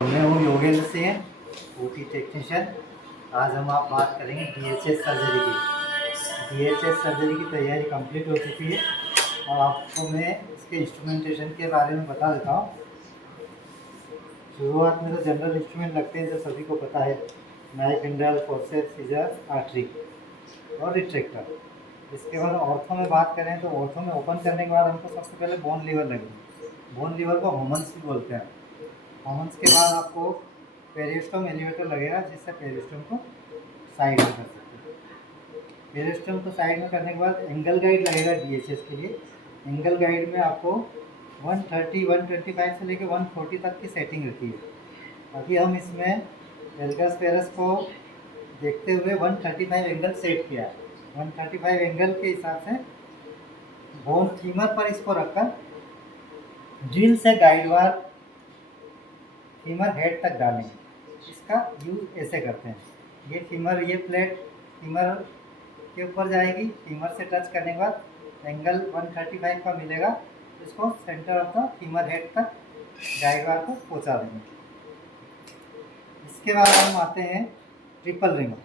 मैं हूँ Yogendra Singh, OT technician. आज हम आप बात करेंगे डीएचएस सर्जरी की। डीएचएस सर्जरी की तैयारी कंप्लीट हो चुकी है और आपको मैं इसके इंस्ट्रूमेंटेशन के बारे में बता देता हूँ। शुरुआत में तो जनरल इंस्ट्रूमेंट लगते हैं जो सभी को पता है, नाइफ, इंडल, फोर्सेप्स, सीजर, आर्टरी और रिट्रैक्टर। इसके बाद ऑर्थो में बात करें तो ऑर्थो में ओपन करने के बाद हमको सबसे पहले बोन लीवर लगेगी। बोन लीवर को होमन्स भी बोलते हैं। होमन्स के बाद आपको पेरिस्टोम एलिवेटर लगेगा, जिससे पेरिस्टोम को साइड में कर सकते हैं। पेरिस्टोम को साइड में करने के बाद एंगल गाइड लगेगा डीएचएस के लिए। एंगल गाइड में आपको 130, 125 से लेकर 140 तक की सेटिंग रहती है। अभी हम इसमें वेल्गस पेरस को देखते हुए 135 एंगल सेट किया है। 135 एंगल के हिसाब से बोन फीमर पर इसको रखकर ड्रिल से गाइडवार फीमर हेड तक डालेंगे। इसका यूज ऐसे करते हैं, ये फीमर, ये प्लेट फीमर के ऊपर जाएगी। फीमर से टच करने के बाद एंगल 135 का मिलेगा, इसको centre of the femur head तक गाइडवार को पहुंचा देंगे। इसके बाद हम आते हैं ट्रिपल रिमर।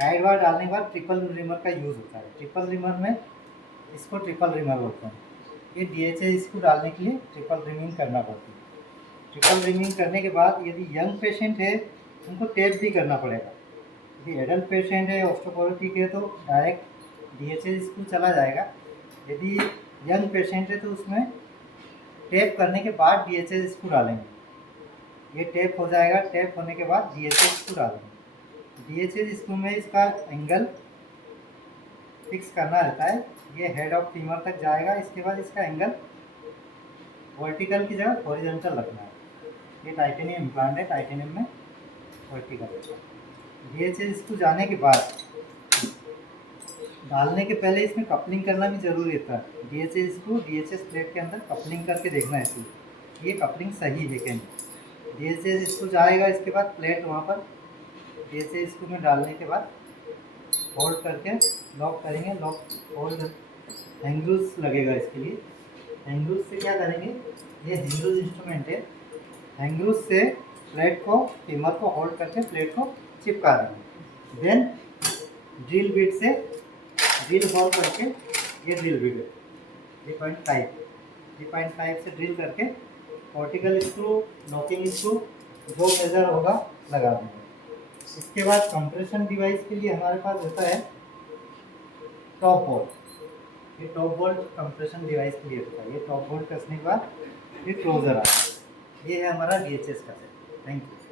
गाइडवार डालने के बाद ट्रिपल रिमर का यूज़ होता है। ट्रिपल रिमर में इसको ट्रिपल रिमर बोलते हैं। ये डीएचएस इसको डालने के लिए ट्रिपल रिमिंग करना पड़ती है। ट्रिपल रिमिंग करने के बाद यदि यंग पेशेंट है उनको टेप भी करना पड़ेगा। यदि एडल्ट पेशेंट है, ऑस्टियोपोरोटिक है, तो डायरेक्ट डीएचएस स्क्रू चला जाएगा। यदि यंग पेशेंट है तो उसमें टेप करने के बाद डीएचएस स्क्रू डालेंगे। ये टेप हो जाएगा, टेप होने के बाद डीएचएस स्क्रू डालेंगे। डीएचएस स्क्रू में इसका एंगल फिक्स करना रहता है। ये हेड ऑफ फीमर तक जाएगा। इसके बाद इसका एंगल वर्टिकल की जगह हॉरिजॉन्टल रखना है। ये टाइटेनियम इम्प्लांट है, टाइटेनियम में वर्टिकल है। डीएचएस स्क्रू जाने के बाद डालने के पहले इसमें कपलिंग करना भी जरूरी होता है। डीएचएस स्क्रू डीएचएस प्लेट के अंदर कपलिंग करके देखना है इसकी, ये कपलिंग सही है कि नहीं। डीएचएस स्क्रू जाएगा, इसके बाद प्लेट वहाँ पर डीएचएस स्क्रू में डालने के बाद होल्ड करके लॉक करेंगे। लॉक होल्ड हैंगरूज लगेगा इसके लिए। हैंगरूज से क्या करेंगे, ये हैंगरूज इंस्ट्रूमेंट है। हैंगरूज से प्लेट को, फीमर को होल्ड करके प्लेट को चिपका देंगे। देन ड्रिल बिट से ड्रिल होल करके, ये ड्रिल बिट है 3.5 से ड्रिल करके वर्टिकल स्क्रू, लॉकिंग स्क्रू जो मेजर होगा लगा देंगे। इसके बाद कंप्रेशन डिवाइस के लिए हमारे पास होता है टॉप बोल्ट। ये टॉप बोल्ट कंप्रेशन डिवाइस के लिए होता है। ये टॉप बोल्ट कसने के बाद ये क्लोजर आता है। ये है हमारा डीएचएस का सेट। Thank you.